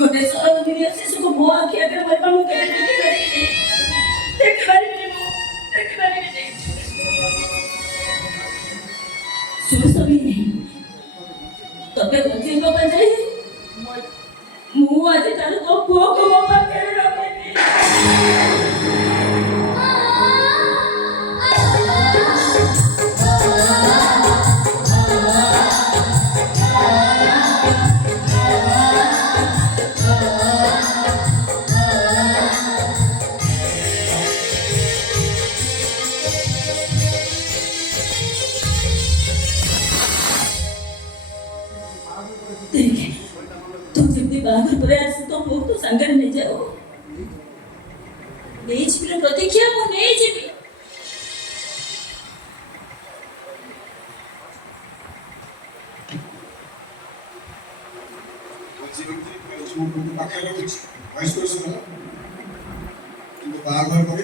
ଗୋଟେ ସରନ୍ତିର ଶିଶୁକୁ ମୋ ଆଖି ଆଗରେ ମରିବା ମୁଁ କେବେ ଦେଖିପାରିବିନି। ଶୁଣ ସବିନି, ତତେ ବଞ୍ଚେଇବା ପାଇଁ ଯାଇ ମୁଁ ଆଜି ତାର ତୋ ପୁଅକୁ ମୋ ପାଖରେ ରଖେନି। तू जब बाहर पर आस तो वो तो संगर नहीं जाओ नहीं जीवन प्रतीक्षा वो नहीं जीवी जीवन की जीवन को पाकर कुछ वाइस वर्सा किंतु बाहर पर